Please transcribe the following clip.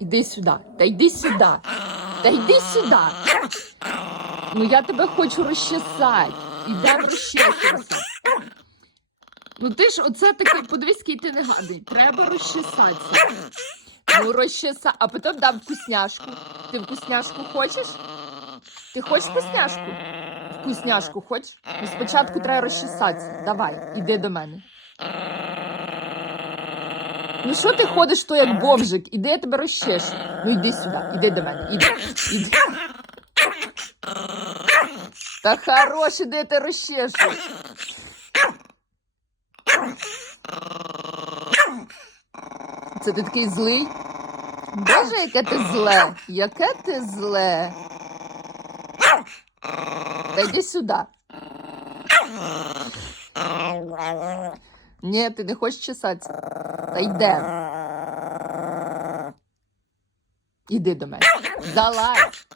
Іди сюди. Та йди сюди. Та йди сюди. Ну я тебе хочу розчесати. Ідемо розчесуйся. Ну ти ж оце такий, подивись, який ти не гадий. Треба розчесатися. Ну розчеса, а потім дам вкусняшку. Ти вкусняшку хочеш? Ти хочеш вкусняшку? Вкусняшку хочеш? Ну спочатку треба розчесатися. Давай, іди до мене. Ну що ти ходиш то як бомжик? Іди я тебе розчешу. Ну йди сюди, іди до мене. Іди. іди. Та хорош, іди я тебе розчешу. Це ти такий злий? Боже, яке ти зле! Яке ти зле! Та йди сюди. Ні, ти не хочеш чесатися. Та йде. Іди до мене. Залазь.